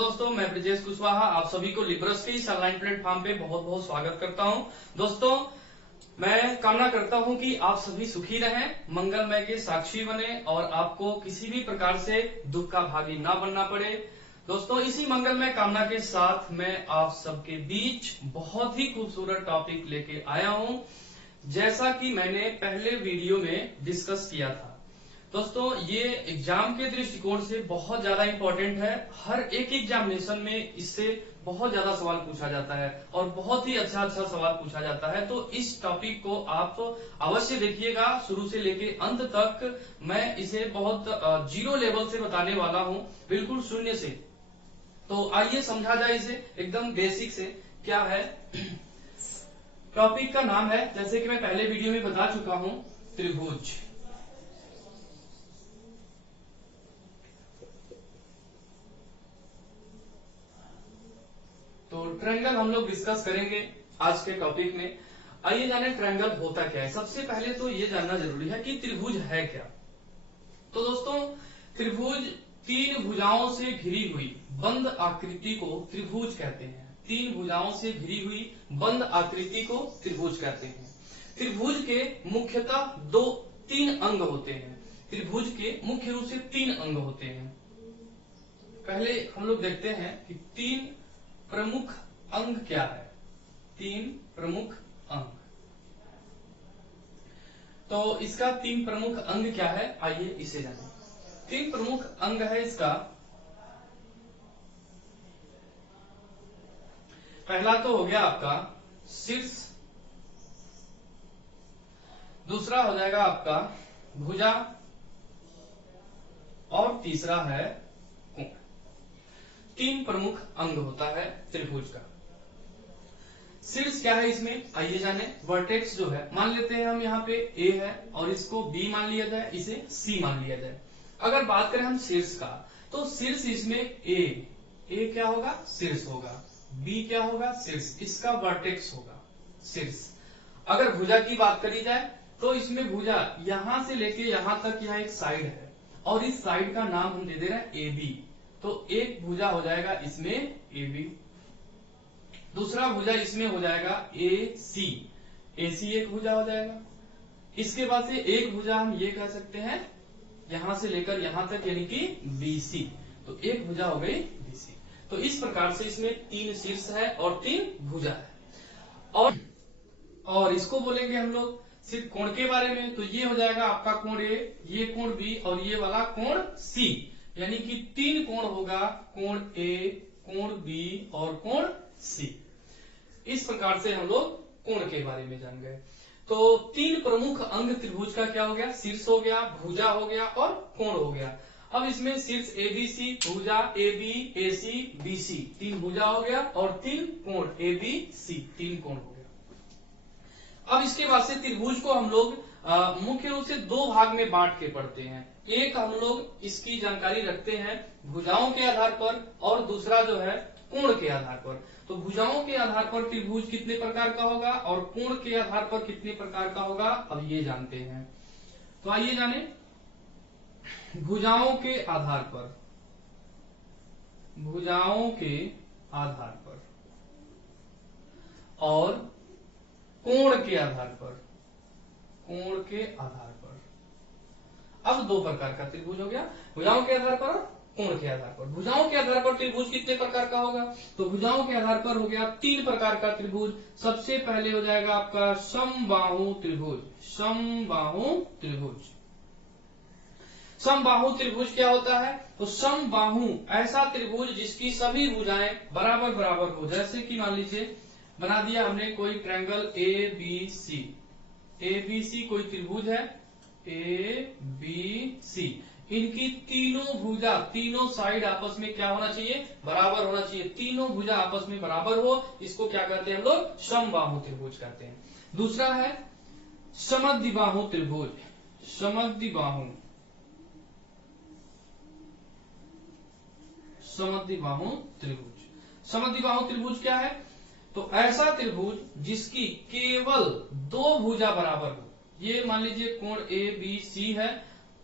दोस्तों, मैं ब्रजेश कुशवाहा आप सभी को लिब्रस के इस ऑनलाइन प्लेटफॉर्म पे बहुत बहुत स्वागत करता हूं। दोस्तों, मैं कामना करता हूं कि आप सभी सुखी रहें, मंगलमय के साक्षी बने और आपको किसी भी प्रकार से दुख का भागी ना बनना पड़े। दोस्तों, इसी मंगलमय कामना के साथ मैं आप सबके बीच बहुत ही खूबसूरत टॉपिक लेके आया हूं, जैसा कि मैंने पहले वीडियो में डिस्कस किया था। दोस्तों, ये एग्जाम के दृष्टिकोण से बहुत ज्यादा इंपॉर्टेंट है। हर एक एग्जामिनेशन में इससे बहुत ज्यादा सवाल पूछा जाता है और बहुत ही अच्छा सवाल पूछा जाता है। तो इस टॉपिक को आप अवश्य देखिएगा शुरू से लेके अंत तक। मैं इसे बहुत जीरो लेवल से बताने वाला हूं, बिल्कुल शून्य से। तो आइए समझा जाए इसे एकदम बेसिक से। क्या है टॉपिक का नाम है, जैसे कि मैं पहले वीडियो में बता चुका हूं, त्रिभुज। तो ट्रायंगल हम लोग डिस्कस करेंगे आज के टॉपिक में। आइए जाने ट्रायंगल होता क्या है। सबसे पहले तो ये जानना जरूरी है कि त्रिभुज है क्या। तो दोस्तों, त्रिभुज तीन भुजाओं से घिरी हुई बंद आकृति को त्रिभुज कहते हैं। तीन भुजाओं से घिरी हुई बंद आकृति को त्रिभुज कहते हैं। त्रिभुज के मुख्यतः तीन अंग होते हैं। त्रिभुज के मुख्य रूप से तीन अंग होते हैं। पहले हम लोग देखते हैं कि तीन प्रमुख अंग क्या है। तीन प्रमुख अंग, तो इसका तीन प्रमुख अंग क्या है, आइए इसे जानें। तीन प्रमुख अंग है इसका। पहला तो हो गया आपका शीर्ष, दूसरा हो जाएगा आपका भुजा और तीसरा है कोण। तीन प्रमुख अंग होता है त्रिभुज का। शीर्ष क्या है इसमें, आइए जाने। वर्टेक्स जो है, मान लेते हैं हम यहाँ पे ए है और इसको बी मान लिया जाए, इसे सी मान लिया जाए। अगर बात करें हम शीर्ष का, तो शीर्ष इसमें ए क्या होगा, शीर्ष होगा। बी क्या होगा, शीर्ष, इसका वर्टेक्स होगा शीर्ष। अगर भुजा की बात करी जाए तो इसमें भुजा यहां से लेके यहां तक यह एक साइड है और इस साइड का नाम हम दे दे रहे हैं ए बी। तो एक भुजा हो जाएगा इसमें ए बी, दूसरा भुजा इसमें हो जाएगा ए सी एक भुजा हो जाएगा। इसके बाद से एक भुजा हम ये कह सकते हैं यहां से लेकर यहां तक, यानी कि BC। तो एक भुजा हो गई BC। तो इस प्रकार से इसमें तीन शीर्ष है और तीन भुजा है। और इसको बोलेंगे हम लोग सिर्फ कोण के बारे में, तो ये हो जाएगा आपका कोण ए, ये कोण बी और ये वाला कोण सी, यानी कि तीन कोण होगा, कोण ए, कोण बी और कोण सी। इस प्रकार से हम लोग कोण के बारे में जान गए। तो तीन प्रमुख अंग त्रिभुज का क्या हो गया, शीर्ष हो गया, भुजा हो गया और कोण हो गया। अब इसमें शीर्ष ABC, भुजा AB, AC, BC, तीन भुजा हो गया और तीन कोण ABC, तीन कोण हो गया। अब इसके बाद से त्रिभुज को हम लोग मुख्य रूप से दो भाग में बांट के पढ़ते हैं। एक हम लोग इसकी जानकारी रखते हैं भुजाओं के आधार पर और दूसरा जो है कोण के आधार पर। तो भुजाओं के आधार पर त्रिभुज कितने प्रकार का होगा और कोण के आधार पर कितने प्रकार का होगा, अब ये जानते हैं। तो आइए जाने भुजाओं के आधार पर, भुजाओं के आधार पर और कोण के आधार पर, कोण के आधार पर। अब दो प्रकार का त्रिभुज हो गया, भुजाओं के आधार पर, कोण के आधार पर। भुजाओं के आधार पर त्रिभुज कितने प्रकार का होगा, तो भुजाओं के आधार पर हो गया तीन प्रकार का त्रिभुज। सबसे पहले हो जाएगा आपका समबाहु त्रिभुज। समबाहु त्रिभुज, समबाहु त्रिभुज क्या होता है, तो समबाहु ऐसा त्रिभुज जिसकी सभी भुजाएं बराबर बराबर हो। जैसे कि मान लीजिए बना दिया हमने कोई ट्रायंगल ABC, ABC कोई त्रिभुज है ABC, इनकी तीनों भुजा, तीनों साइड आपस में क्या होना चाहिए, बराबर होना चाहिए। तीनों भुजा आपस में बराबर हो, इसको क्या कहते हैं हम लोग, समबाहु त्रिभुज कहते हैं। दूसरा है समद्विबाहु त्रिभुज। समद्विबाहु, समद्विबाहु त्रिभुज, समद्विबाहु त्रिभुज क्या है, तो ऐसा त्रिभुज जिसकी केवल दो भुजा बराबर हो। ये मान लीजिए कोण ABC है,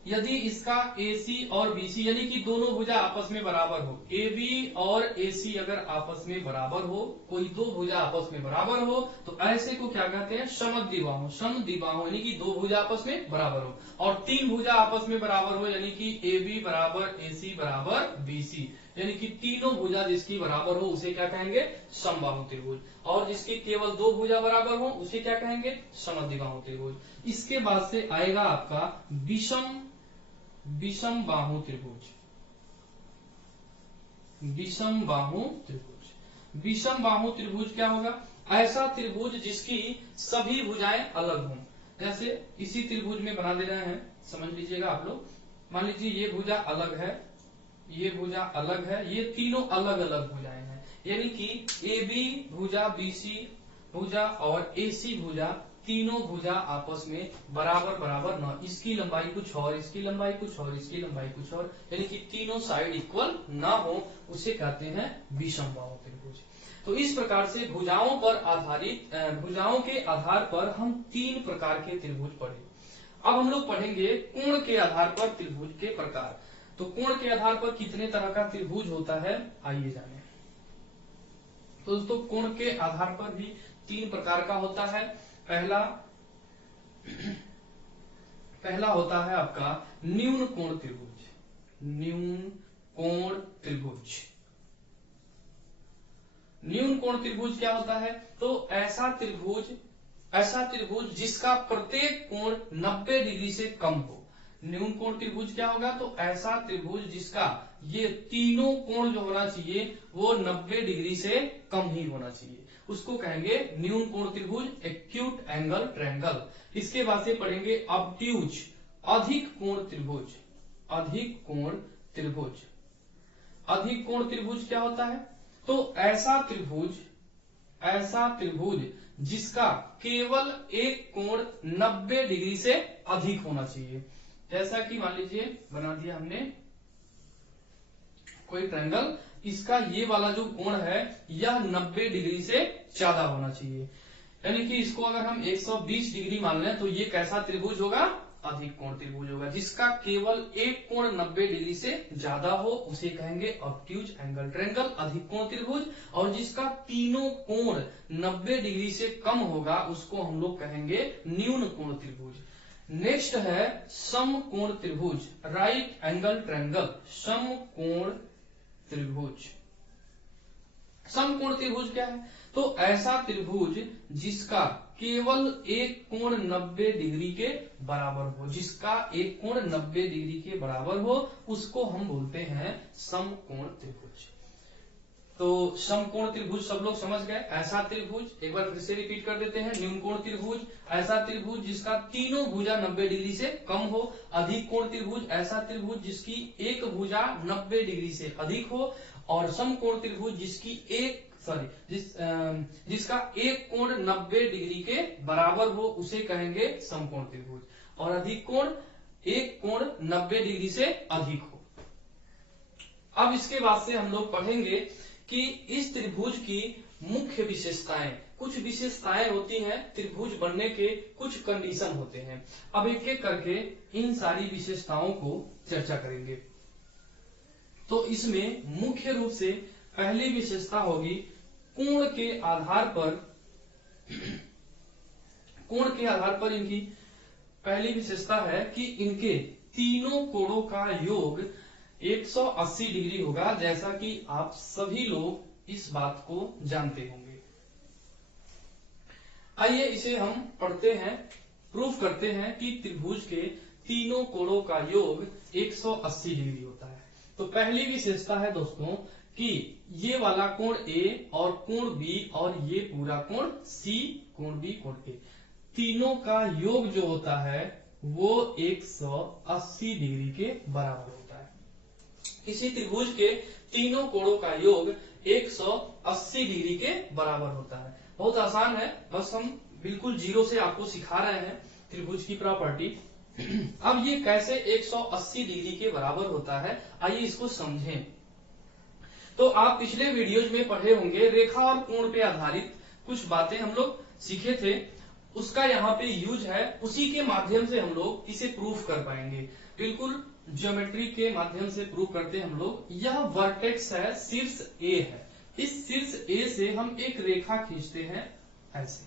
यदि इसका AC और BC यानी कि दोनों भुजा आपस में बराबर हो, AB और AC अगर आपस में बराबर हो, कोई दो भुजा आपस में बराबर हो, तो ऐसे को क्या कहते हैं? समद्विबाहु। समद्विबाहु यानी कि दो भुजा आपस में बराबर हो, और तीन भुजा आपस में बराबर हो, यानी कि AB बराबर AC बराबर BC, यानी कि तीनों भुजा जिसकी बराबर हो उसे क्या कहेंगे? समबाहु त्रिभुज। और जिसकी केवल दो भुजा बराबर हो उसे क्या कहेंगे? समद्विबाहु त्रिभुज। इसके बाद से आएगा आपका विषम बाहु त्रिभुज। विषम बाहु त्रिभुज। विषम बाहु त्रिभुज क्या होगा? ऐसा त्रिभुज जिसकी सभी भुजाएं अलग हों। जैसे इसी त्रिभुज में बना दे रहे हैं, समझ लीजिएगा आप लोग। मान लीजिए ये भुजा अलग है, ये भुजा अलग है, ये तीनों अलग अलग भुजाएं हैं, यानी कि AB भुजा, BC भुजा और AC भुजा, तीनों भुजा आपस में बराबर बराबर न, इसकी लंबाई कुछ और, इसकी लंबाई कुछ और, इसकी लंबाई कुछ और, यानी कि तीनों साइड इक्वल ना हो, उसे कहते हैं विषम बाहु त्रिभुज। तो इस प्रकार से भुजाओं पर आधारित, भुजाओं के आधार पर हम तीन प्रकार के त्रिभुज पढ़े। अब हम लोग पढ़ेंगे कोण के आधार पर त्रिभुज के प्रकार। तो कोण के आधार पर कितने तरह का त्रिभुज होता है, आइए जाने। तो दोस्तों कोण के आधार पर भी तीन प्रकार का होता है। पहला होता है आपका न्यून कोण त्रिभुज। न्यून कोण त्रिभुज। न्यून कोण त्रिभुज क्या होता है? तो ऐसा त्रिभुज जिसका प्रत्येक कोण 90 डिग्री से कम हो। न्यून कोण त्रिभुज क्या होगा? तो ऐसा त्रिभुज जिसका ये तीनों कोण जो होना चाहिए वो 90 डिग्री से कम ही होना चाहिए, उसको कहेंगे न्यून कोण त्रिभुज, एक्यूट एंगल ट्रायंगल। इसके बाद से पढ़ेंगे ऑब्ट्यूज, अधिक कोण त्रिभुज। अधिक कोण त्रिभुज। अधिक कोण त्रिभुज क्या होता है? तो ऐसा त्रिभुज जिसका केवल एक कोण 90 डिग्री से अधिक होना चाहिए। जैसा कि मान लीजिए बना दिया हमने कोई ट्रायंगल, इसका ये वाला जो कोण है यह 90 डिग्री से ज्यादा होना चाहिए, यानी कि इसको अगर हम 120 डिग्री मान लें तो ये कैसा त्रिभुज होगा? अधिक कोण त्रिभुज होगा। जिसका केवल एक कोण 90 डिग्री से ज्यादा हो उसे कहेंगे ऑब्ट्यूज एंगल ट्रायंगल, अधिक कोण त्रिभुज। और जिसका तीनों कोण 90 डिग्री से कम होगा उसको हम लोग कहेंगे न्यून कोण त्रिभुज। नेक्स्ट है समकोण त्रिभुज, राइट एंगल ट्रायंगल। समकोण त्रिभुज। समकोण त्रिभुज क्या है? तो ऐसा त्रिभुज जिसका केवल एक कोण 90 डिग्री के बराबर हो। जिसका एक कोण 90 डिग्री के बराबर हो उसको हम बोलते हैं समकोण त्रिभुज। तो समकोण त्रिभुज सब लोग समझ गए। ऐसा त्रिभुज, एक बार फिर से रिपीट कर देते हैं, न्यून कोण त्रिभुज, ऐसा त्रिभुज जिसका तीनों भुजा 90 डिग्री से कम हो। अधिक कोण त्रिभुज, ऐसा त्रिभुज जिसकी एक भुजा 90 डिग्री से अधिक हो। और समकोण त्रिभुज जिसका एक कोण 90 डिग्री के बराबर हो उसे कहेंगे समकोण त्रिभुज। और अधिक कोण, एक कोण 90 डिग्री से अधिक हो। अब इसके बाद से हम लोग पढ़ेंगे कि इस त्रिभुज की मुख्य विशेषताएं, कुछ विशेषताएं होती हैं त्रिभुज बनने के, कुछ कंडीशन होते हैं। अब एक एक करके इन सारी विशेषताओं को चर्चा करेंगे। तो इसमें मुख्य रूप से पहली विशेषता होगी कोण के आधार पर इनकी पहली विशेषता है कि इनके तीनों कोणों का योग 180 डिग्री होगा, जैसा कि आप सभी लोग इस बात को जानते होंगे। आइए इसे हम पढ़ते हैं, प्रूफ करते हैं कि त्रिभुज के तीनों कोणों का योग 180 डिग्री होता है। तो पहली विशेषता है दोस्तों कि ये वाला कोण A और कोण B और ये पूरा कोण C, कोण B, कोण A, तीनों का योग जो होता है वो 180 डिग्री के बराबर होता है। किसी त्रिभुज के तीनों कोणों का योग 180 डिग्री के बराबर होता है। बहुत आसान है, बस हम बिल्कुल जीरो से आपको सिखा रहे हैं त्रिभुज की प्रॉपर्टी। अब ये कैसे 180 डिग्री के बराबर होता है, आइए इसको समझें। तो आप पिछले वीडियोज में पढ़े होंगे रेखा और कोण पे आधारित कुछ बातें हम लोग सीखे थे। उसका यहाँ पे यूज है, उसी के माध्यम से हम लोग इसे प्रूफ कर पाएंगे। बिल्कुल ज्योमेट्री के माध्यम से प्रूफ करते हैं हम लोग। यह वर्टेक्स है, शीर्ष ए है। इस शीर्ष ए से हम एक रेखा खींचते हैं ऐसे,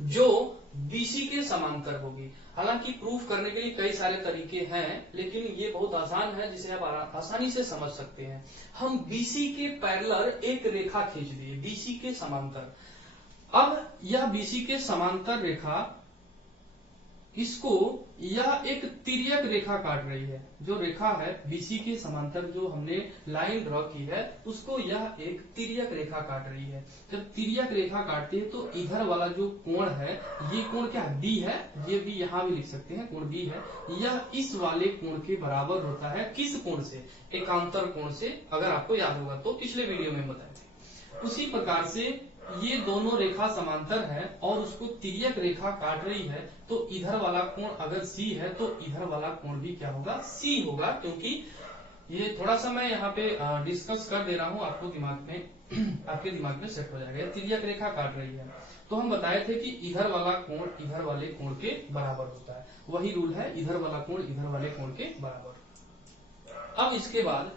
जो बीसी के समांतर होगी। हालांकि प्रूफ करने के लिए कई सारे तरीके हैं, लेकिन ये बहुत आसान है, जिसे आप आसानी से समझ सकते हैं। हम बीसी के पैरेलल एक रेखा खींच दिए, बीसी के समांतर। अब यह बीसी के समांतर रेखा, इसको यह एक तिर्यक रेखा काट रही है। जो रेखा है बीसी के समांतर, जो हमने लाइन ड्रॉ की है, उसको यह एक तिर्यक रेखा काट रही है। जब तिर्यक रेखा काटती है तो इधर वाला जो कोण है, ये कोण क्या डी है, ये भी यहाँ भी लिख सकते हैं, कोण डी है। यह इस वाले कोण के बराबर होता है। किस कोण से? एकांतर कोण से। अगर आपको याद होगा तो पिछले वीडियो में बताए थे। उसी प्रकार से ये दोनों रेखा समांतर है और उसको तिर्यक रेखा काट रही है, तो इधर वाला कोण अगर सी है तो इधर वाला कोण भी क्या होगा? सी होगा। क्योंकि ये थोड़ा सा मैं यहाँ पे डिस्कस कर दे रहा हूँ, आपको दिमाग में आपके दिमाग में सेट हो जाएगा। तिर्यक रेखा काट रही है तो हम बताए थे कि इधर वाला कोण इधर वाले कोण के बराबर होता है। वही रूल है, इधर वाला कोण इधर वाले कोण के बराबर। अब इसके बाद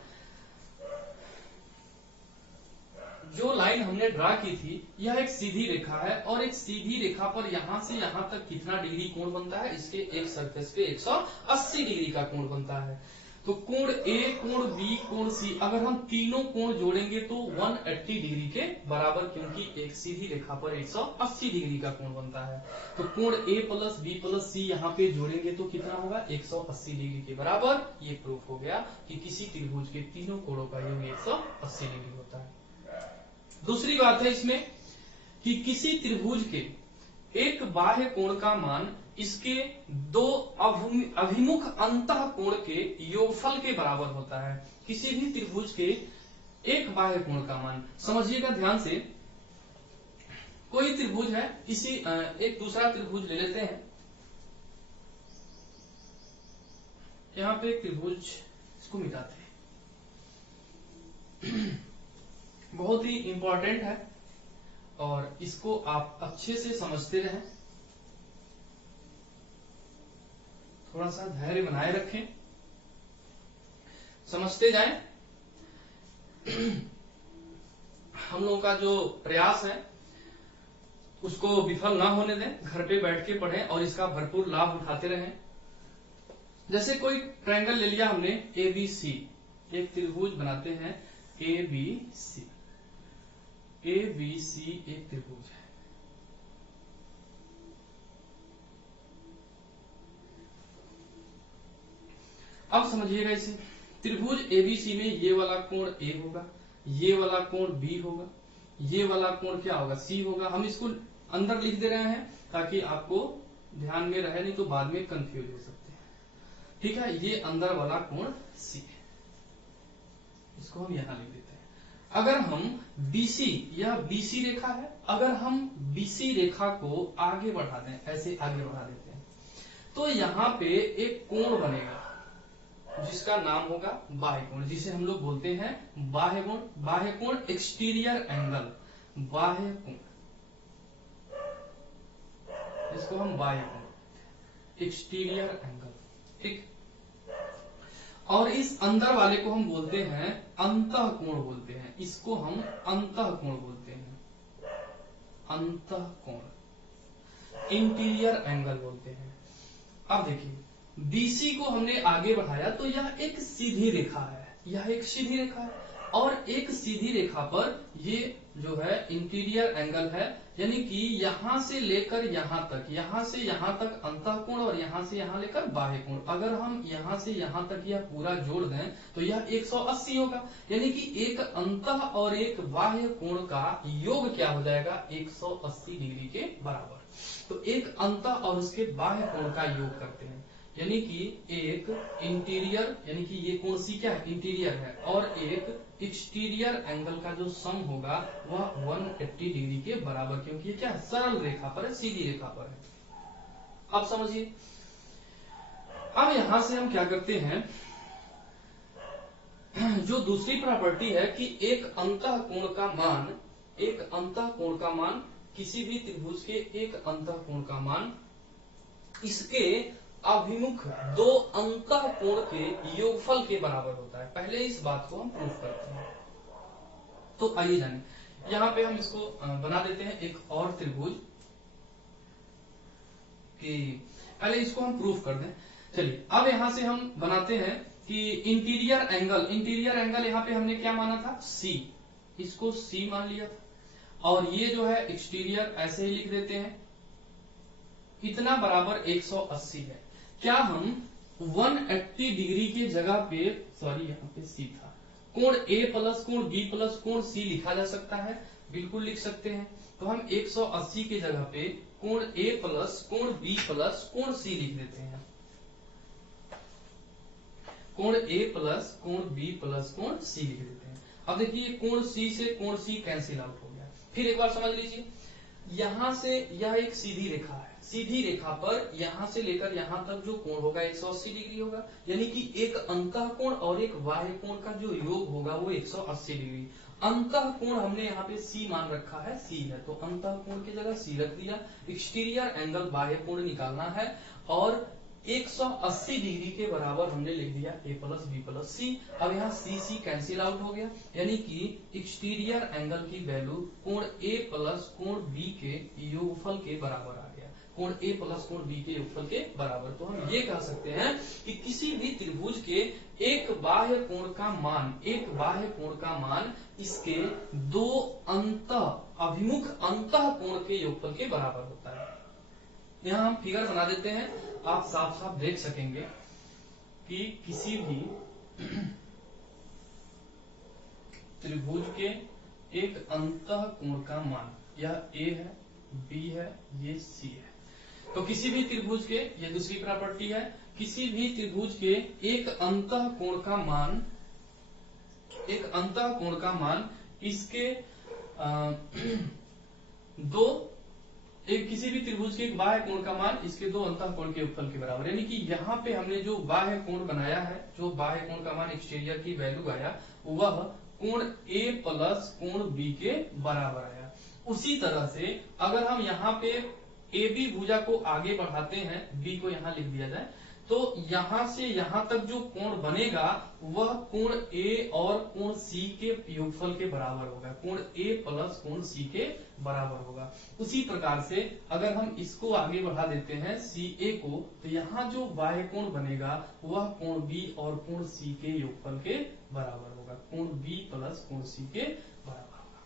जो लाइन हमने ड्रा की थी, यह एक सीधी रेखा है और एक सीधी रेखा पर यहां से यहां तक कितना डिग्री कोण बनता है? इसके एक सरफेस पे 180 डिग्री का कोण बनता है। तो कोण ए, कोण बी, कोण सी, अगर हम तीनों कोण जोड़ेंगे तो 180 डिग्री के बराबर, क्योंकि एक सीधी रेखा पर 180 डिग्री का कोण बनता है। तो कोण ए प्लस बी प्लस सी यहाँ पे जोड़ेंगे तो कितना होगा? 180 डिग्री के बराबर। ये प्रूफ हो गया कि किसी त्रिभुज के तीनों कोणों का योग 180 डिग्री होता है। दूसरी बात है इसमें कि किसी त्रिभुज के एक बाह्य कोण का मान इसके दो अभिमुख अंतः कोण के योगफल के बराबर होता है। किसी भी त्रिभुज के एक बाह्य कोण का मान, समझिएगा ध्यान से, कोई त्रिभुज है, किसी एक दूसरा त्रिभुज ले लेते हैं। यहां पे एक त्रिभुज, इसको मिटाते हैं। बहुत ही इंपॉर्टेंट है और इसको आप अच्छे से समझते रहें, थोड़ा सा धैर्य बनाए रखें, समझते जाएं। हम लोगों का जो प्रयास है उसको विफल ना होने दें, घर पे बैठ के पढ़ें और इसका भरपूर लाभ उठाते रहें। जैसे कोई ट्रायंगल ले लिया हमने ABC, एक त्रिभुज बनाते हैं ABC। ABC एक त्रिभुज है। अब समझिएगा इसे, त्रिभुज ABC में ये वाला कोण A होगा, ये वाला कोण B होगा, ये वाला कोण क्या होगा? C होगा। हम इसको अंदर लिख दे रहे हैं ताकि आपको ध्यान में रहे, नहीं तो बाद में कंफ्यूज हो सकते हैं। ठीक है, ये अंदर वाला कोण C है, इसको हम यहां लिख देते हैं। अगर हम BC, यह BC रेखा है, अगर हम BC रेखा को आगे बढ़ा दें, ऐसे आगे बढ़ा देते हैं, तो यहाँ पे एक कोण बनेगा जिसका नाम होगा बाह्य कोण, जिसे हम लोग बोलते हैं बाह्य कोण। बाह्य कोण एक्सटीरियर एंगल, बाह्य कोण, जिसको हम बाह्य कोण, एक्सटीरियर एंगल। ठीक, और इस अंदर वाले को हम बोलते हैं अंतः कोण बोलते हैं, इसको हम अंतः कोण बोलते हैं, अंतः कोण, इंटीरियर एंगल बोलते हैं। अब देखिए, BC को हमने आगे बढ़ाया तो यह एक सीधी रेखा है, यह एक सीधी रेखा है, और एक सीधी रेखा पर ये जो है इंटीरियर एंगल है, यानी कि यहां से लेकर यहां तक, यहां से यहां तक अंतः कोण और यहां से यहां लेकर बाह्य कोण। अगर हम यहां से यहां तक यह पूरा जोड़ दें तो यह 180 होगा, यानी कि एक अंतः और एक बाह्य कोण का योग क्या हो जाएगा? 180 डिग्री के बराबर। तो एक अंतः और उसके बाह्य कोण का योग करते हैं, यानी कि एक इंटीरियर, यानी कि ये कोण C क्या है? इंटीरियर है, और एक एक्सटीरियर एंगल का जो सम होगा वह 180 डिग्री के बराबर, क्योंकि ये क्या है? सरल रेखा पर है, सीधी रेखा पर है। अब समझिए, अब यहां से हम क्या करते हैं, जो दूसरी प्रॉपर्टी है कि एक अंतः कोण का मान, एक अंतः कोण का मान किसी भी त्रिभुज के एक अंतःकोण का मान इसके अभिमुख दो अंतःकोण के योगफल के बराबर होता है। पहले इस बात को हम प्रूफ करते हैं। तो आइए जाने, यहाँ पे हम इसको बना देते हैं एक और त्रिभुज कि पहले इसको हम प्रूफ कर दें। चलिए अब यहां से हम बनाते हैं कि इंटीरियर एंगल यहाँ पे हमने क्या माना था, C, इसको C मान लिया था। और ये जो है एक्सटीरियर ऐसे ही लिख देते हैं, इतना बराबर 180 है। क्या हम 180 डिग्री के जगह पे, सॉरी यहाँ पे C था, कोण A प्लस कोण B प्लस कोण C लिखा जा सकता है? बिल्कुल लिख सकते हैं। तो हम 180 के जगह पे कोण A प्लस कोण B प्लस कोण C लिख देते हैं। कोण A प्लस कोण B प्लस कोण C लिख देते हैं। अब देखिए कोण C से कोण C कैंसिल आउट हो गया। फिर एक बार समझ लीजिए, यहां से यह एक सीधी रेखा है, सीधी रेखा पर यहां से लेकर यहां तक जो कोण होगा 180 डिग्री होगा, यानी कि एक अंतःकोण और एक बाह्य कोण का जो योग होगा वो 180 डिग्री। अंतःकोण हमने यहाँ पे C मान रखा है, C है, तो अंतःकोण की जगह C रख दिया। एक्सटीरियर एंगल बाह्य कोण निकालना है और 180 डिग्री के बराबर हमने लिख दिया A plus B plus C। अब यहाँ C कैंसिल आउट हो गया, यानी कि एक्सटीरियर एंगल की वैल्यू कोण A प्लस कोण B के योगफल के बराबर आ गया। कोण A प्लस कोण B के योगफल के बराबर। तो हम ये कह सकते हैं कि किसी भी त्रिभुज के एक बाह्य कोण का मान इसके दो अभिमुख अंतःकोण के योगफल के बराबर होता है। यहाँ हम फिगर बना देते हैं, आप साफ साफ देख सकेंगे कि किसी भी त्रिभुज के एक अंतःकोण का मान, यह A है, B है, ये C है। तो किसी भी त्रिभुज के, ये दूसरी प्रॉपर्टी है, किसी भी त्रिभुज के एक अंतःकोण का मान इसके किसी भी त्रिभुज के एक बाह्य कोण का मान इसके दो अंतःकोण के योगफल के बराबर। यानी कि यहाँ पे हमने जो बाह्य कोण बनाया है, जो बाह्य कोण का मान एक्सटीरियर की वैल्यू आया, वह कोण A प्लस कोण B के बराबर आया। उसी तरह से अगर हम यहाँ पे AB भुजा को आगे बढ़ाते हैं, B को यहाँ लिख दिया जाए, तो यहां से यहां तक जो कोण बनेगा वह कोण A और कोण C के योगफल के बराबर होगा। कोण A प्लस कोण C के बराबर होगा। उसी प्रकार से अगर हम इसको आगे बढ़ा देते हैं CA को, तो यहाँ जो बाह्य कोण बनेगा वह कोण B और कोण C के योगफल के बराबर होगा। कोण B प्लस कोण C के बराबर होगा।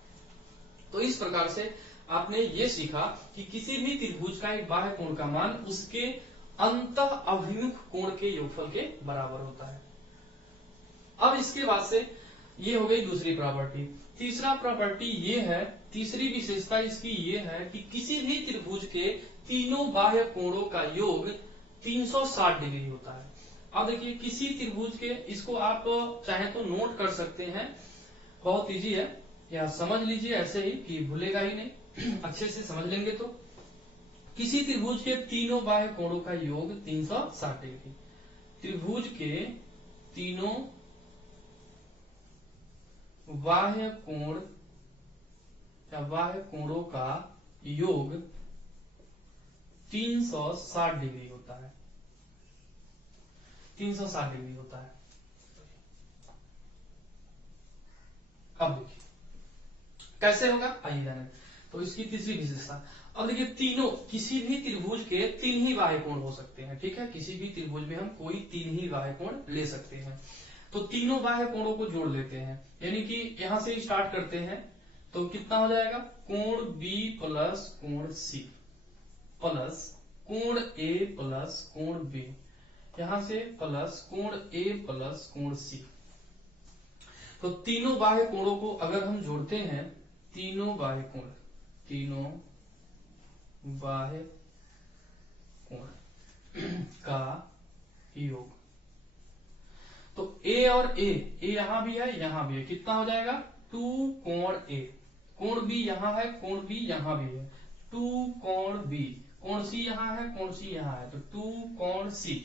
तो इस प्रकार से आपने ये सीखा कि किसी भी त्रिभुज का एक बाह्य कोण का मान उसके अंतः अभिमुख कोण के योगफल के बराबर होता है। अब इसके बाद से ये हो गई दूसरी प्रॉपर्टी। तीसरा प्रॉपर्टी ये है, तीसरी विशेषता इसकी ये है कि किसी भी त्रिभुज के तीनों बाह्य कोणों का योग 360 डिग्री होता है। अब देखिए किसी त्रिभुज के, इसको आप चाहे तो नोट कर सकते हैं, बहुत इजी है, या समझ लीजिए ऐसे ही कि भूलेगा ही नहीं, अच्छे से समझ लेंगे तो। किसी त्रिभुज के तीनों बाह्य कोणों का योग 360 डिग्री। त्रिभुज के तीनों बाह्य कोण या बाह्य कोणों का योग 360 डिग्री होता है। 360 डिग्री होता है। अब देखिए कैसे होगा, आइए जाने। तो इसकी तीसरी विशेषता, अब देखिए तीनों, किसी भी त्रिभुज के तीन ही बाह्य कोण हो सकते हैं, ठीक है, किसी भी त्रिभुज में हम कोई तीन ही बाह्य कोण ले सकते हैं। तो तीनों बाह्य कोणों को जोड़ लेते हैं, यानी कि यहां से स्टार्ट करते हैं, तो कितना हो जाएगा, कोण B प्लस कोण C प्लस कोण A प्लस कोण B, यहां से प्लस कोण A प्लस कोण C। तो तीनों बाह्य कोणों को अगर हम जोड़ते हैं, तीनों बाह्य कोण का योग, तो A और A यहां भी है, यहां भी है, कितना हो जाएगा, 2 कोण A, कोण B यहां है, कोण B यहां भी है, 2 कोण B, कोण C यहां है, कोण C यहां है, तो 2 कोण C।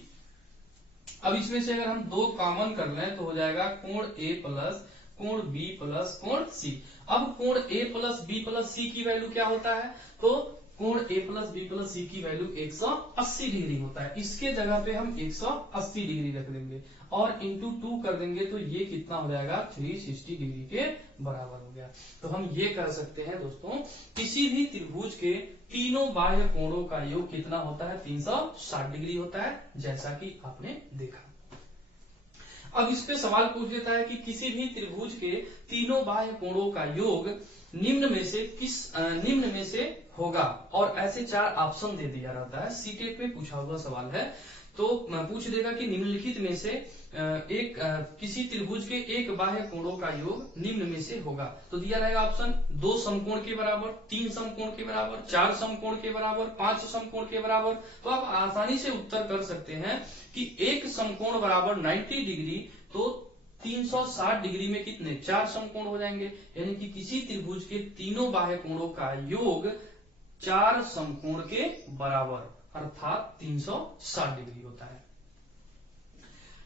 अब इसमें से अगर हम दो कॉमन कर लें तो हो जाएगा कोण A प्लस कोण बी प्लस कोण सी। अब कोण ए प्लस बी प्लस सी की वैल्यू क्या होता है, तो कोण ए प्लस बी प्लस सी की वैल्यू 180 डिग्री होता है। इसके जगह पे हम 180 डिग्री रख देंगे और इंटू 2 कर देंगे, तो ये कितना हो जाएगा 360 डिग्री के बराबर हो गया। तो हम ये कह सकते हैं दोस्तों, किसी भी त्रिभुज के तीनों बाह्य कोणों का योग कितना होता है, 360 डिग्री होता है, जैसा कि आपने देखा। अब इस पे सवाल पूछ देता है कि किसी भी त्रिभुज के तीनों बाह्य कोणों का योग निम्न में से होगा, और ऐसे 4 ऑप्शन दे दिया रहता है। सीटेट में पूछा हुआ सवाल है, तो पूछ देगा कि निम्नलिखित में से किसी त्रिभुज के एक बाह्य कोणों का योग निम्न में से होगा। तो दिया रहेगा ऑप्शन 2 समकोण के बराबर, 3 समकोण के बराबर, 4 समकोण के बराबर, 5 समकोण के बराबर। तो आप आसानी से उत्तर कर सकते हैं कि एक समकोण बराबर 90 डिग्री, तो 360 डिग्री में कितने 4 समकोण हो जाएंगे, यानी कि किसी त्रिभुज के तीनों बाह्य कोणों का योग 4 समकोण के बराबर अर्थात 360 डिग्री होता है।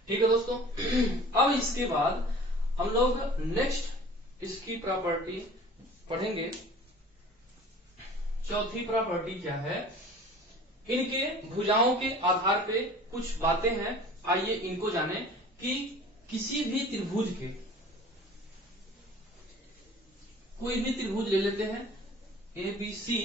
ठीक है दोस्तों। अब इसके बाद हम लोग नेक्स्ट इसकी प्रॉपर्टी पढ़ेंगे। चौथी प्रॉपर्टी क्या है, इनके भुजाओं के आधार पे कुछ बातें हैं, आइए इनको जाने कि किसी भी त्रिभुज के, कोई भी त्रिभुज ले लेते हैं ए बी सी,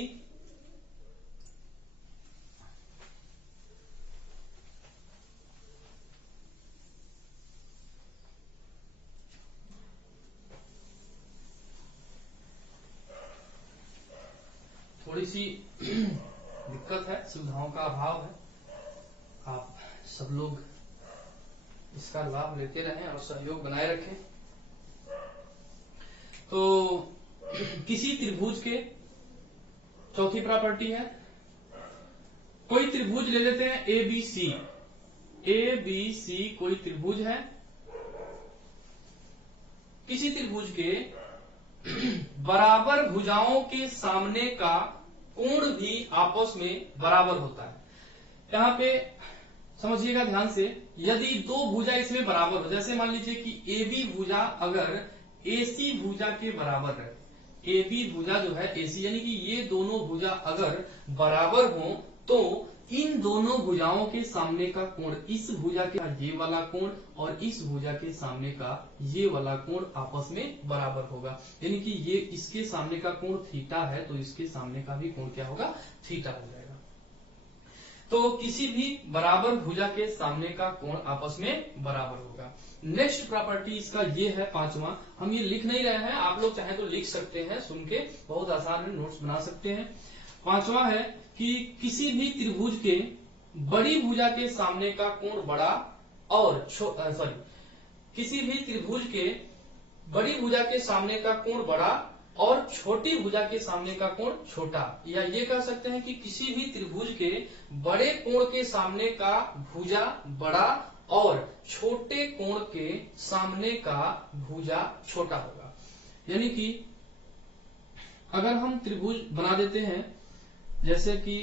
थोड़ी सी दिक्कत है, सुविधाओं का अभाव है, आप सब लोग इसका लाभ लेते रहें और सहयोग बनाए रखें। तो किसी त्रिभुज के चौथी प्रॉपर्टी है, कोई त्रिभुज ले लेते हैं ए बी सी। ए बी सी कोई त्रिभुज है, किसी त्रिभुज के बराबर भुजाओं के सामने का कोण भी आपस में बराबर होता है। यहाँ पे समझिएगा ध्यान से, यदि दो भुजा इसमें बराबर हो, जैसे मान लीजिए कि ए बी भुजा अगर एसी भुजा के बराबर है, ए बी भुजा जो है एसी, यानी कि ये दोनों भुजा अगर बराबर हो, तो इन दोनों भुजाओं के सामने का कोण, इस भुजा के ये वाला कोण और इस भुजा के सामने का ये वाला कोण आपस में बराबर होगा। यानी कि ये इसके सामने का कोण थीटा है, तो इसके सामने का भी कोण क्या होगा, थीटा हो जाएगा। तो किसी भी बराबर भुजा के सामने का कोण आपस में बराबर होगा। नेक्स्ट प्रॉपर्टी इसका ये है पांचवा, हम ये लिख नहीं रहे हैं, आप लोग चाहे तो लिख सकते हैं, सुन के बहुत आसान है, नोट्स बना सकते हैं। पांचवा है कि किसी भी त्रिभुज के बड़ी भुजा के सामने का कोण बड़ा और किसी भी त्रिभुज के बड़ी भुजा के सामने का कोण बड़ा और छोटी भुजा के सामने का कोण छोटा, या ये कह सकते हैं कि किसी भी त्रिभुज के बड़े कोण के सामने का भुजा बड़ा और छोटे कोण के सामने का भुजा छोटा होगा। यानी कि अगर हम त्रिभुज बना देते हैं, जैसे कि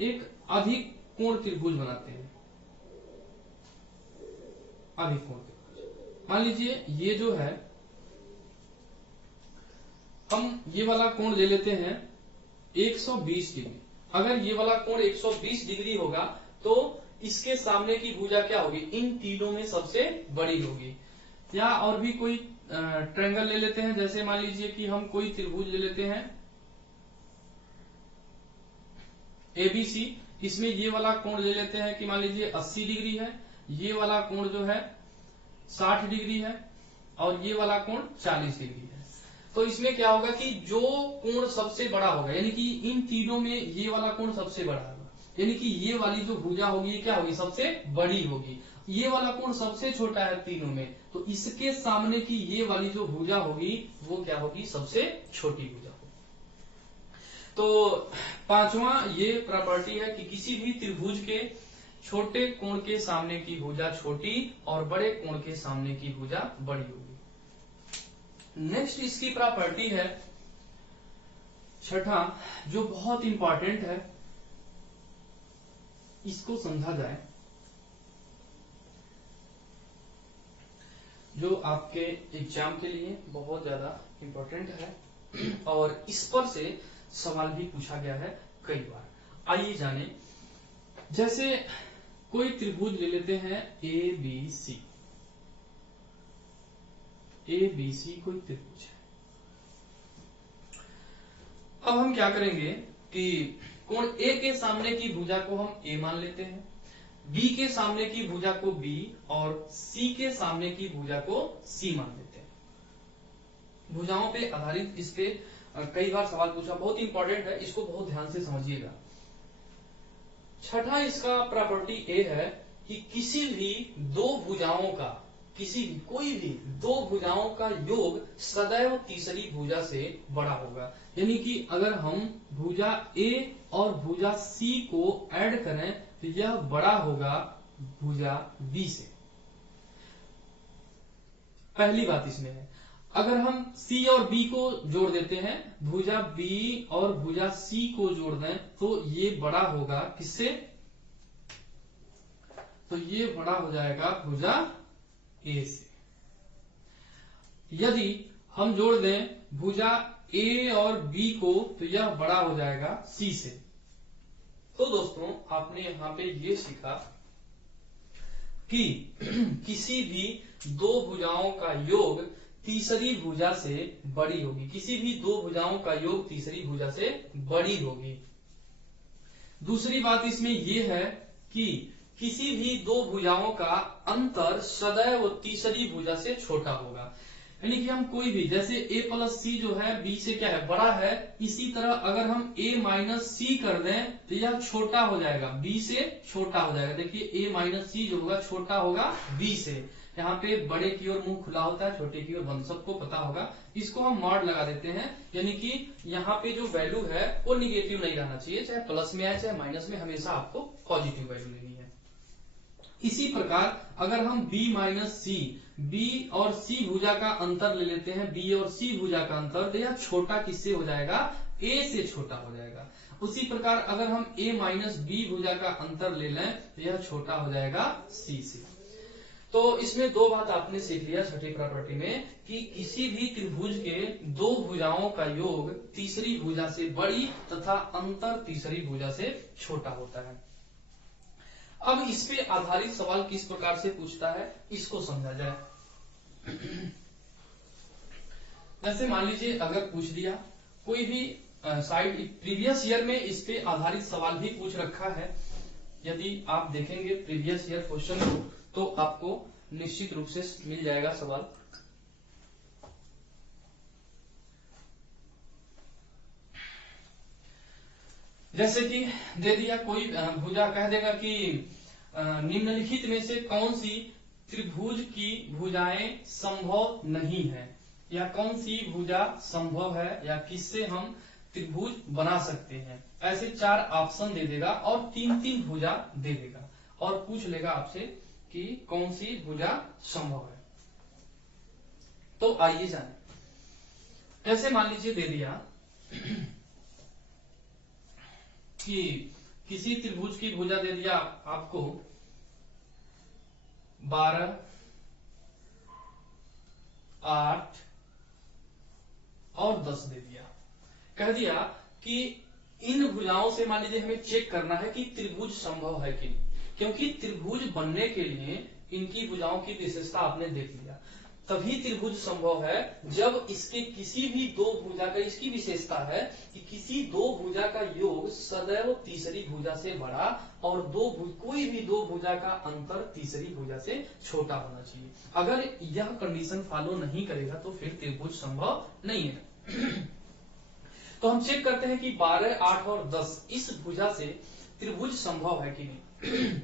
एक अधिक कोण त्रिभुज बनाते हैं, अधिक कोण त्रिभुज, मान लीजिए ये जो है, हम ये वाला कोण ले लेते हैं 120 डिग्री। अगर ये वाला कोण 120 डिग्री होगा, तो इसके सामने की भुजा क्या होगी, इन तीनों में सबसे बड़ी होगी। या और भी कोई ट्रायंगल ले लेते हैं, जैसे मान लीजिए कि हम कोई त्रिभुज ले लेते हैं एबीसी, इसमें ये वाला कोण ले लेते हैं कि मान लीजिए 80 डिग्री है, ये वाला कोण जो है 60 डिग्री है और ये वाला कोण 40 डिग्री है। तो इसमें क्या होगा कि जो कोण सबसे बड़ा होगा, यानी कि इन तीनों में ये वाला कोण सबसे बड़ा होगा, यानी कि ये वाली जो भुजा होगी क्या होगी, सबसे बड़ी होगी। ये वाला कोण सबसे छोटा है तीनों में, तो इसके सामने की ये वाली जो भुजा होगी वो क्या होगी, सबसे छोटी भुजा होगी। तो पांचवा ये प्रॉपर्टी है कि किसी भी त्रिभुज के छोटे कोण के सामने की भुजा छोटी और बड़े कोण के सामने की भुजा बड़ी होगी। नेक्स्ट इसकी प्रॉपर्टी है छठा, जो बहुत इंपॉर्टेंट है, इसको समझा जाए जो आपके एग्जाम के लिए बहुत ज्यादा इम्पोर्टेंट है और इस पर से सवाल भी पूछा गया है कई बार। आइए जाने, जैसे कोई त्रिभुज ले लेते हैं ए बी सी कोई त्रिभुज है। अब हम क्या करेंगे कि कोण ए के सामने की भुजा को हम ए मान लेते हैं, बी के सामने की भुजा को बी और सी के सामने की भुजा को सी मान लेते हैं। भुजाओं पे आधारित इस पे कई बार सवाल पूछा, बहुत इंपॉर्टेंट है, इसको बहुत ध्यान से समझिएगा। छठा इसका प्रॉपर्टी ए है कि किसी भी दो भुजाओं का, कोई भी दो भुजाओं का योग सदैव तीसरी भुजा से बड़ा होगा। यानी कि अगर हम भुजा ए और भुजा सी को ऐड करें तो यह बड़ा होगा भुजा बी से। पहली बात इसमें है, अगर हम सी और बी को जोड़ देते हैं, भुजा बी और भुजा सी को जोड़ दें तो ये बड़ा होगा किससे? तो ये बड़ा हो जाएगा भुजा ए से। यदि हम जोड़ दें भुजा ए और बी को तो यह बड़ा हो जाएगा सी से। तो दोस्तों आपने यहां पे ये सीखा कि किसी भी दो भुजाओं का योग तीसरी भुजा से बड़ी होगी, किसी भी दो भुजाओं का योग तीसरी भुजा से बड़ी होगी। दूसरी बात इसमें यह है कि किसी भी दो भुजाओं का अंतर सदैव तीसरी भुजा से छोटा होगा। यानी कि हम कोई भी, जैसे a प्लस सी जो है b से क्या है, बड़ा है, इसी तरह अगर हम a माइनस सी कर दें तो यह छोटा हो जाएगा, b से छोटा हो जाएगा। देखिए a माइनस सी जो होगा छोटा होगा b से। यहाँ पे बड़े की ओर मुंह खुला होता है, छोटे की ओर बंद, सबको पता होगा। इसको हम मॉड लगा देते हैं, यानी कि यहाँ पे जो वैल्यू है वो निगेटिव नहीं रहना चाहिए, चाहे प्लस में आए चाहे माइनस में, हमेशा आपको पॉजिटिव वैल्यू लेनी है। इसी प्रकार अगर हम b माइनस सी, b और c भुजा का अंतर ले लेते हैं, b और c भुजा का अंतर, तो यह छोटा किससे हो जाएगा? a से छोटा हो जाएगा। उसी प्रकार अगर हम a माइनस b भुजा का अंतर ले लें तो यह छोटा हो जाएगा c से। तो इसमें दो बात आपने सीख लिया छठी प्रॉपर्टी में कि किसी भी त्रिभुज के दो भुजाओं का योग तीसरी भुजा से बड़ी तथा अंतर तीसरी भुजा से छोटा होता है। अब इस पे आधारित सवाल किस प्रकार से पूछता है इसको समझा जाए। जैसे मान लीजिए अगर पूछ दिया कोई भी साइड, प्रीवियस ईयर में इस पे आधारित सवाल भी पूछ रखा है। यदि आप देखेंगे प्रीवियस ईयर क्वेश्चन को तो आपको निश्चित रूप से मिल जाएगा सवाल। जैसे कि दे दिया कोई भुजा, कह देगा कि निम्नलिखित में से कौन सी त्रिभुज की भुजाएं संभव नहीं है, या कौन सी भुजा संभव है, या किससे हम त्रिभुज बना सकते हैं। ऐसे चार ऑप्शन दे देगा और तीन तीन भुजा दे देगा और पूछ लेगा आपसे कि कौन सी भुजा संभव है। तो आइए जाने, जैसे मान लीजिए दे दिया कि किसी त्रिभुज की भुजा दे दिया आपको 12, 8 और 10 दे दिया। कह दिया कि इन भुजाओं से मान लीजिए हमें चेक करना है कि त्रिभुज संभव है कि नहीं, क्योंकि त्रिभुज बनने के लिए इनकी भुजाओं की विशेषता आपने देख लिया। तभी त्रिभुज संभव है जब इसके किसी भी दो भुजा का, इसकी विशेषता है कि किसी दो भुजा का योग सदैव तीसरी भुजा से बड़ा और कोई भी दो भुजा का अंतर तीसरी भुजा से छोटा होना चाहिए। अगर यह कंडीशन फॉलो नहीं करेगा तो फिर त्रिभुज संभव नहीं है। तो हम चेक करते हैं कि 12, 8 और 10 इस भुजा से त्रिभुज संभव है कि नहीं।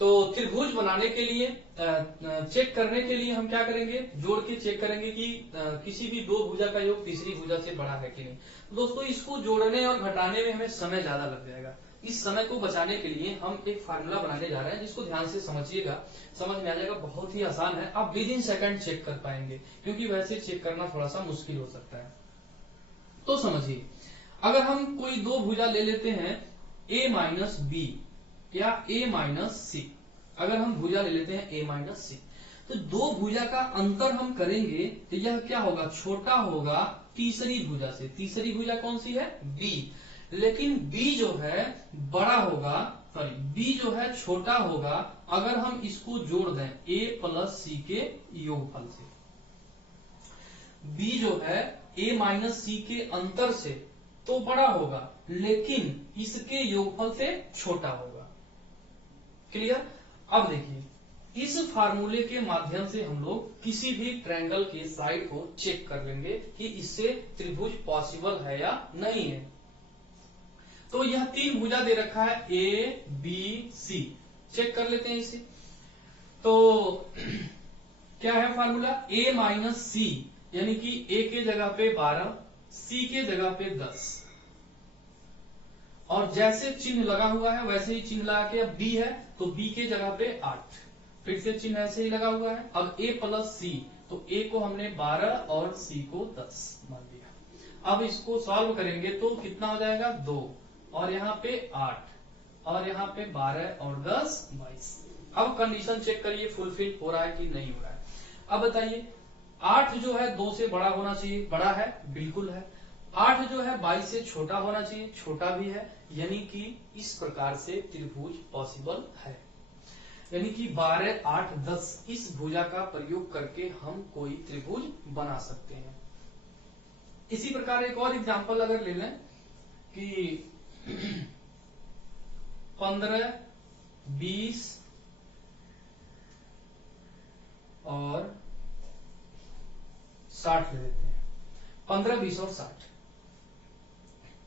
तो त्रिभुज बनाने के लिए, चेक करने के लिए हम क्या करेंगे, जोड़ के चेक करेंगे कि किसी भी दो भुजा का योग तीसरी भुजा से बड़ा है कि नहीं। तो दोस्तों इसको जोड़ने और घटाने में हमें समय ज्यादा लग जाएगा। इस समय को बचाने के लिए हम एक फार्मूला बनाने जा रहे हैं, जिसको ध्यान से समझिएगा, समझ में आ जाएगा। बहुत ही आसान है, आप विद इन सेकंड चेक कर पाएंगे, क्योंकि वैसे चेक करना थोड़ा सा मुश्किल हो सकता है। तो समझिए, अगर हम कोई दो भुजा ले लेते हैं a माइनस बी या a माइनस सी, अगर हम भुजा ले लेते हैं a माइनस सी, तो दो भुजा का अंतर हम करेंगे तो यह क्या होगा, छोटा होगा तीसरी भुजा से। तीसरी भुजा कौन सी है, बी। लेकिन बी जो है बड़ा होगा, सॉरी बी जो है छोटा होगा अगर हम इसको जोड़ दें a प्लस सी के योगफल से। बी जो है a माइनस सी के अंतर से तो बड़ा होगा, लेकिन इसके योगफल से छोटा होगा। क्लियर। अब देखिए, इस फार्मूले के माध्यम से हम लोग किसी भी ट्रायंगल के साइड को चेक कर लेंगे कि इससे त्रिभुज पॉसिबल है या नहीं है। तो यह तीन भुजा दे रखा है ए बी सी, चेक कर लेते हैं इसे। तो क्या है फार्मूला, a माइनस सी, यानी कि a के जगह पे 12, c के जगह पे 10, और जैसे चिन्ह लगा हुआ है वैसे ही चिन्ह लगा के, अब b है तो b के जगह पे 8, फिर से चिन्ह ऐसे ही लगा हुआ है। अब a प्लस सी, तो a को हमने 12 और c को 10 मान दिया। अब इसको सॉल्व करेंगे तो कितना हो जाएगा, 2, और यहाँ पे 8, और यहाँ पे 12 और 10 22। अब कंडीशन चेक करिए फुलफिल हो रहा है कि नहीं हो रहा है। अब बताइए, 8 जो है 2 से बड़ा होना चाहिए, बड़ा है, बिल्कुल है। 8 जो है 22 से छोटा होना चाहिए, छोटा भी है, यानी कि इस प्रकार से त्रिभुज पॉसिबल है। यानी कि 12, 8, 10 इस भुजा का प्रयोग करके हम कोई त्रिभुज बना सकते हैं। इसी प्रकार एक और एग्जांपल अगर ले लें कि 15, 20 और 60 ले लेते हैं। 15, 20 और 60।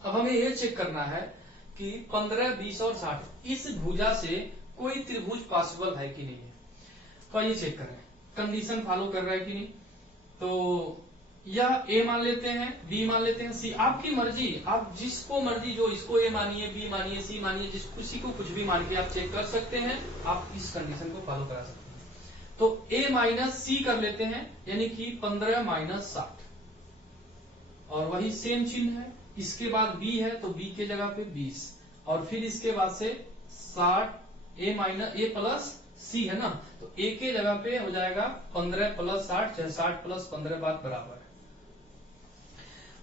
अब हमें यह चेक करना है कि 15, 20 और 60 इस भुजा से कोई त्रिभुज पॉसिबल है कि नहीं है। तो आइए चेक करें, कंडीशन फॉलो कर रहा है कि नहीं। तो यह a मान लेते हैं, b मान लेते हैं, c, आपकी मर्जी, आप जिसको मर्जी, जो इसको a मानिए, b मानिए, c मानिए, जिस किसी को कुछ भी मान के आप चेक कर सकते हैं, आप इस कंडीशन को फॉलो करा सकते हैं। तो a माइनस सी कर लेते हैं, यानी कि 15 माइनस 60, और वही सेम चिन्ह है। इसके बाद b है तो b के जगह पे 20, और फिर इसके बाद से 60, a माइनस a प्लस सी है ना, तो a के जगह पे हो जाएगा 15 प्लस 60, 60 प्लस 15 बात बराबर।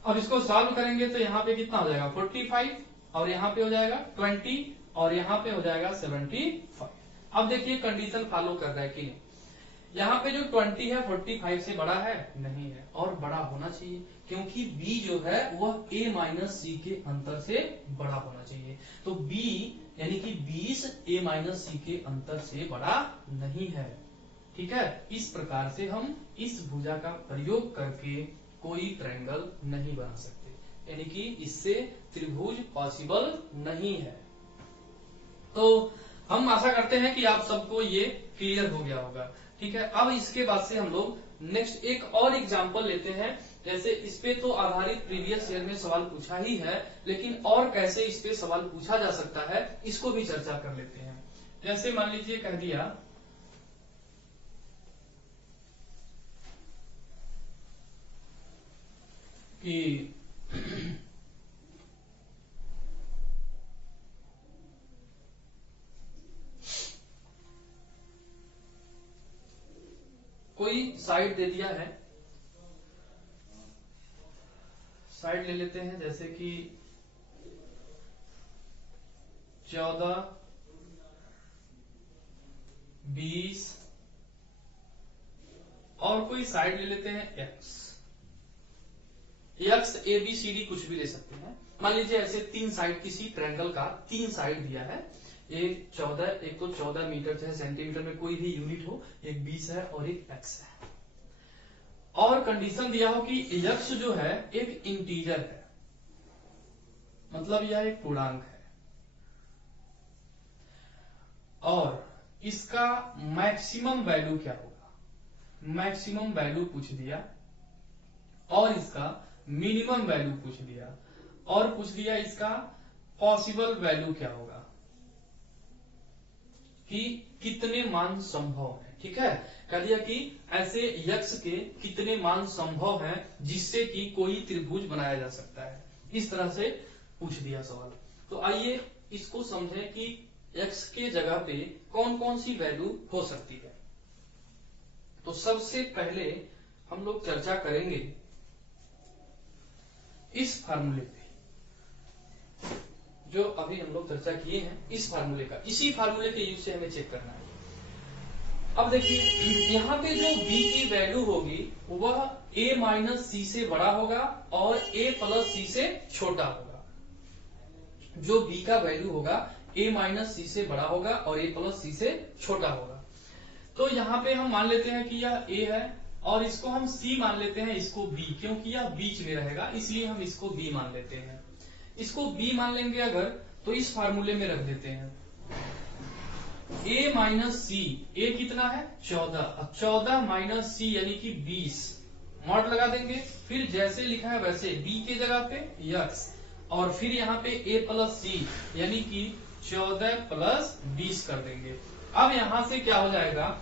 अब इसको सॉल्व करेंगे तो यहाँ पे कितना हो जाएगा, 45, और यहाँ पे हो जाएगा 20, और यहाँ पे हो जाएगा 75। अब देखिए कंडीशन फॉलो कर रहा है कि नहीं। यहाँ पे जो 20 है 45 से बड़ा है, नहीं है, और बड़ा होना चाहिए, क्योंकि b जो है वह a माइनस सी के अंतर से बड़ा होना चाहिए। तो b यानी कि 20 a माइनस सी के अंतर से बड़ा नहीं है। ठीक है, इस प्रकार से हम इस भुजा का प्रयोग करके कोई ट्रायंगल नहीं बना सकते, यानी कि इससे त्रिभुज पॉसिबल नहीं है। तो हम आशा करते हैं कि आप सबको ये क्लियर हो गया होगा। ठीक है, अब इसके बाद से हम लोग नेक्स्ट एक और एग्जांपल लेते हैं। जैसे इस पे तो आधारित प्रीवियस ईयर में सवाल पूछा ही है, लेकिन और कैसे इस पे सवाल पूछा जा सकता है इसको भी चर्चा कर लेते हैं। जैसे मान लीजिए कह दिया कि कोई साइड दे दिया है, साइड ले लेते हैं जैसे कि 14, 20, और कोई साइड ले लेते हैं x A B C D, कुछ भी ले सकते हैं। मान लीजिए ऐसे तीन साइड किसी ट्रायंगल का तीन साइड दिया है, एक 14, एक तो 14 मीटर चाहे सेंटीमीटर में कोई भी यूनिट हो, एक 20 है और एक x है, और कंडीशन दिया हो कि x जो है एक इंटीजर है, मतलब यह एक पूर्णांक है, और इसका मैक्सिमम वैल्यू क्या होगा, मैक्सिमम वैल्यू पूछ दिया, और इसका मिनिमम वैल्यू पूछ दिया, और पूछ दिया इसका पॉसिबल वैल्यू क्या होगा, कि कितने मान संभव है। ठीक है, कह दिया कि ऐसे यक्ष के कितने मान संभव हैं जिससे कि कोई त्रिभुज बनाया जा सकता है, इस तरह से पूछ दिया सवाल। तो आइए इसको समझें कि x के जगह पे कौन कौन सी वैल्यू हो सकती है। तो सबसे पहले हम लोग चर्चा करेंगे इस फार्मूले पे, जो अभी हम लोग चर्चा किए हैं इस फार्मूले का, इसी फार्मूले के यूज से हमें चेक करना है। अब देखिए यहाँ पे जो b की वैल्यू होगी वह a माइनस सी से बड़ा होगा और a प्लस सी से छोटा होगा। जो b का वैल्यू होगा a माइनस सी से बड़ा होगा और a प्लस सी से छोटा होगा। तो यहाँ पे हम मान लेते हैं कि यह a है और इसको हम c मान लेते हैं, इसको b, क्योंकि यह बीच में रहेगा इसलिए हम इसको b मान लेते हैं। इसको b मान लेंगे अगर तो इस फार्मूले में रख देते हैं a माइनस सी, a कितना है 14, 14 माइनस सी यानी कि 20, मॉड लगा देंगे, फिर जैसे लिखा है वैसे b के जगह पे x और फिर यहाँ पे a प्लस सी यानी कि 14 प्लस 20 कर देंगे। अब यहाँ से क्या हो जाएगा,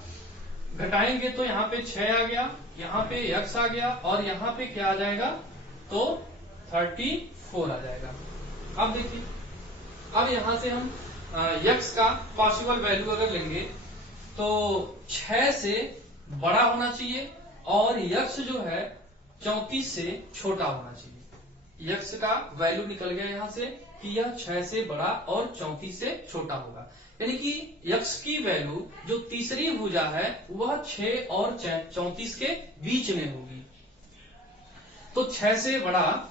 घटाएंगे तो यहाँ पे 6 आ गया, यहाँ पे x आ गया और यहाँ पे क्या आ जाएगा तो 34 आ जाएगा। अब देखिए अब यहाँ से हम x का पॉसिबल वैल्यू अगर लेंगे तो 6 से बड़ा होना चाहिए और x जो है 34 से छोटा होना चाहिए। x का वैल्यू निकल गया यहाँ से कि यह 6 से बड़ा और 34 से छोटा होगा, यानी कि x की वैल्यू जो तीसरी भुजा है वह 6 और 34 के बीच में होगी। तो 6 से बड़ा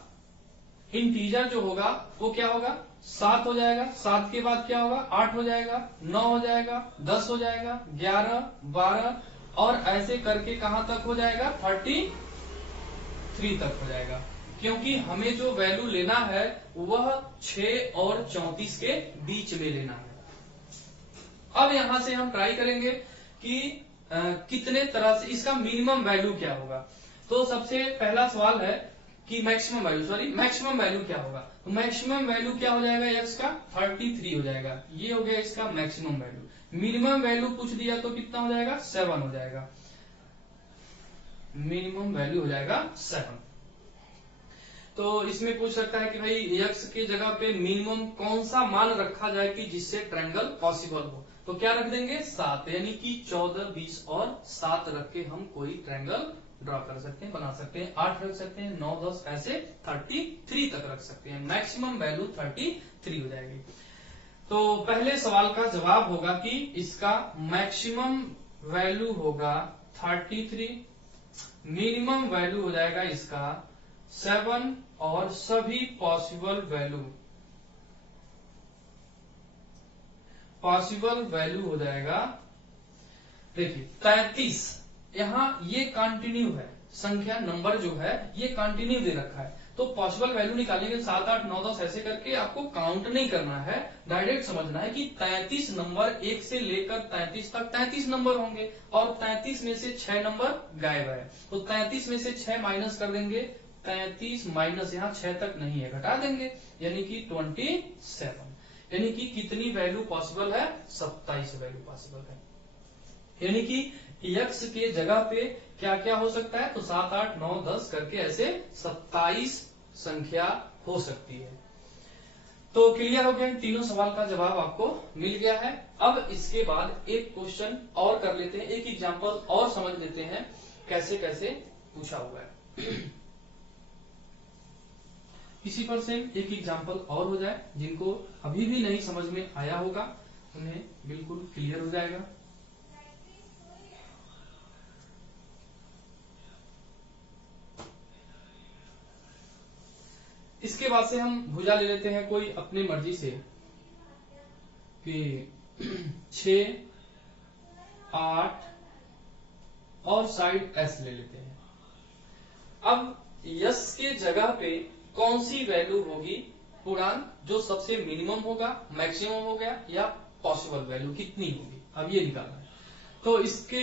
इंटीजर जो होगा वो क्या होगा 7 हो जाएगा, 7 के बाद क्या होगा 8 हो जाएगा, 9 हो जाएगा, 10 हो जाएगा, 11, 12 और ऐसे करके कहां तक हो जाएगा 33 तक हो जाएगा, क्योंकि हमें जो वैल्यू लेना है वह 6 और 34 के बीच में लेना है। अब यहां से हम ट्राई करेंगे कि कितने तरह से इसका मिनिमम वैल्यू क्या होगा। तो सबसे पहला सवाल है कि मैक्सिमम वैल्यू क्या होगा। तो मैक्सिमम वैल्यू क्या हो जाएगा x का 33 हो जाएगा, ये हो गया इसका मैक्सिमम वैल्यू। मिनिमम वैल्यू पूछ दिया तो कितना हो जाएगा 7 हो जाएगा, मिनिमम वैल्यू हो जाएगा 7। तो इसमें पूछ सकता है कि भाई x की जगह पे मिनिमम कौन सा मान रखा जाए कि जिससे ट्रायंगल पॉसिबल हो। तो क्या रख देंगे 7, यानी कि 14, 20 और 7 रख के हम कोई ट्रायंगल ड्रॉ कर सकते हैं, बना सकते हैं। 8 रख सकते हैं, 9, 10 ऐसे 33 तक रख सकते हैं। मैक्सिमम वैल्यू 33 हो जाएगी। तो पहले सवाल का जवाब होगा कि इसका मैक्सिमम वैल्यू होगा 33, मिनिमम वैल्यू हो जाएगा इसका 7 और सभी पॉसिबल वैल्यू हो जाएगा देखिए 33। यहाँ ये कंटिन्यू है, संख्या नंबर जो है ये कंटिन्यू दे रखा है, तो पॉसिबल वैल्यू निकालेंगे 7, 8, 9, 10 ऐसे करके। आपको काउंट नहीं करना है, डायरेक्ट समझना है कि 33 नंबर 1 से लेकर 33 तक 33 नंबर होंगे और 33 में से 6 नंबर गायब है। तो 33 में से 6 माइनस कर देंगे, 33 माइनस यहाँ 6 तक नहीं है, घटा देंगे, यानी कि 27। यानी कि कितनी वैल्यू पॉसिबल है 27 वैल्यू पॉसिबल है, यानी कि x के जगह पे क्या क्या हो सकता है तो 7, 8, 9, 10 करके ऐसे 27 संख्या हो सकती है। तो क्लियर हो गया, तीनों सवाल का जवाब आपको मिल गया है। अब इसके बाद एक क्वेश्चन और कर लेते हैं, एक एग्जांपल और समझ लेते हैं कैसे कैसे पूछा हुआ है। इसी पर से एक एग्जांपल और हो जाए, जिनको अभी भी नहीं समझ में आया होगा उन्हें बिल्कुल क्लियर हो जाएगा। इसके बाद से हम भुजा ले लेते हैं कोई अपनी मर्जी से कि 6, 8 और साइड s ले लेते हैं। अब s के जगह पे कौन सी वैल्यू होगी पूर्णांक, जो सबसे मिनिमम होगा, मैक्सिमम हो गया या पॉसिबल वैल्यू कितनी होगी, अब ये निकालना है। तो इसके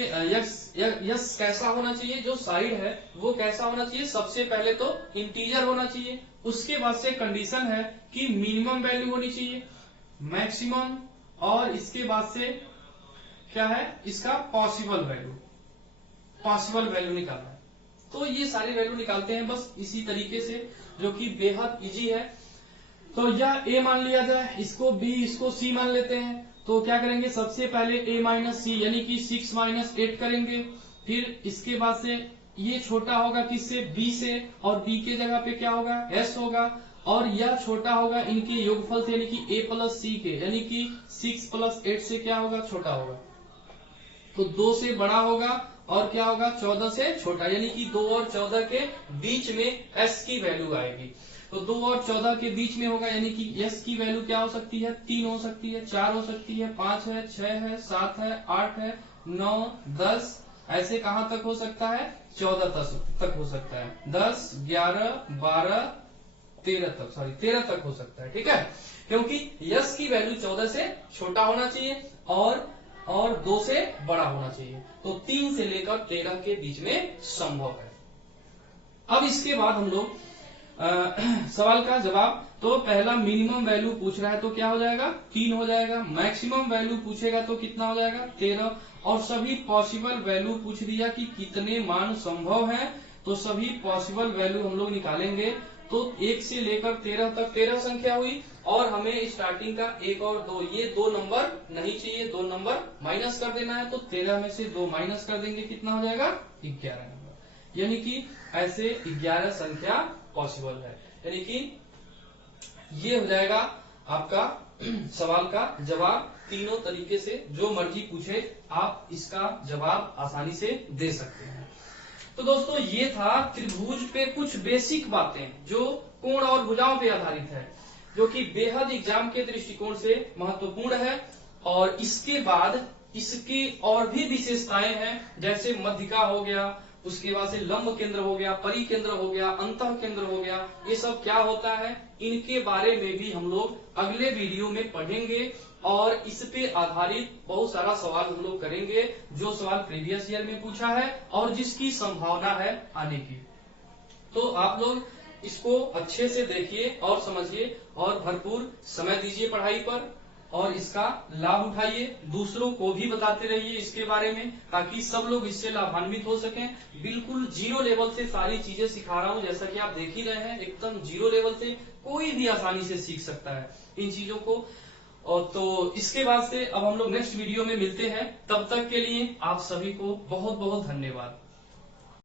यस कैसा होना चाहिए, जो साइड है वो कैसा होना चाहिए, सबसे पहले तो इंटीजर होना चाहिए, उसके बाद से कंडीशन है कि मिनिमम वैल्यू होनी चाहिए, मैक्सिमम, और इसके बाद से क्या है इसका पॉसिबल वैल्यू निकालना है। तो ये सारी वैल्यू निकालते हैं बस इसी तरीके से, जो कि बेहद इजी है। तो यह a मान लिया जाए, इसको b, इसको c मान लेते हैं। तो क्या करेंगे, सबसे पहले a माइनस सी यानी कि 6 माइनस 8 करेंगे, फिर इसके बाद से ये छोटा होगा किससे, बी से, और बी के जगह पे क्या होगा, एस होगा, और यह छोटा होगा इनके योगफल से यानी कि a प्लस सी के, यानी कि 6 प्लस 8 से क्या होगा, छोटा होगा। तो 2 से बड़ा होगा और क्या होगा, 14 से छोटा, यानी कि 2 और 14 के बीच में s की वैल्यू आएगी। तो 2 और 14 के बीच में होगा, यानी कि s की वैल्यू क्या हो सकती है, 3 हो सकती है, 4 हो सकती है, 5 है, 6 है, 7 है, 8 है, 9, 10, ऐसे कहां तक हो सकता है, 14 तक हो सकता है, 10, 11, 12, 13 तक, सॉरी 13 तक हो सकता है। ठीक है, क्योंकि यस की वैल्यू 14 से छोटा होना चाहिए और 2 से बड़ा होना चाहिए। तो 3 से लेकर 13 के बीच में संभव है। अब इसके बाद हम लोग सवाल का जवाब, तो पहला मिनिमम वैल्यू पूछ रहा है तो क्या हो जाएगा, 3 हो जाएगा। मैक्सिमम वैल्यू पूछेगा तो कितना हो जाएगा, 13। और सभी पॉसिबल वैल्यू पूछ दिया कि कितने मान संभव है, तो सभी पॉसिबल वैल्यू हम लोग निकालेंगे। तो 1 से लेकर 13 तक 13 संख्या हुई, और हमें स्टार्टिंग का 1 और 2, ये 2 नंबर नहीं चाहिए, 2 नंबर माइनस कर देना है। तो 13 में से 2 माइनस कर देंगे, कितना हो जाएगा, 11 नंबर। यानी कि ऐसे 11 संख्या पॉसिबल है, यानी कि ये हो जाएगा आपका सवाल का जवाब। तीनों तरीके से जो मर्जी पूछे आप इसका जवाब आसानी से दे सकते हैं। तो दोस्तों ये था त्रिभुज पे कुछ बेसिक बातें जो कोण और भुजाओं पे आधारित है, जो कि बेहद एग्जाम के दृष्टिकोण से महत्वपूर्ण है। और इसके बाद इसकी और भी विशेषताएं हैं, जैसे मध्यिका हो गया, उसके बाद से लंब केंद्र हो गया, परिकेंद्र हो गया, अंतः केंद्र हो गया, ये सब क्या होता है, इनके बारे में भी हम लोग अगले वीडियो में पढ़ेंगे। और इस पे आधारित बहुत सारा सवाल हम लोग करेंगे, जो सवाल प्रीवियस ईयर में पूछा है और जिसकी संभावना है आने की। तो आप लोग इसको अच्छे से देखिए और समझिए, और भरपूर समय दीजिए पढ़ाई पर, और इसका लाभ उठाइए, दूसरों को भी बताते रहिए इसके बारे में, ताकि सब लोग इससे लाभान्वित हो सकें। बिल्कुल जीरो लेवल से सारी चीजें सिखा रहा हूं, जैसा कि आप देख ही रहे हैं, एकदम जीरो लेवल से कोई भी आसानी से सीख सकता है इन चीजों को। और तो इसके बाद से अब हम लोग नेक्स्ट वीडियो में मिलते हैं, तब तक के लिए आप सभी को बहुत बहुत धन्यवाद।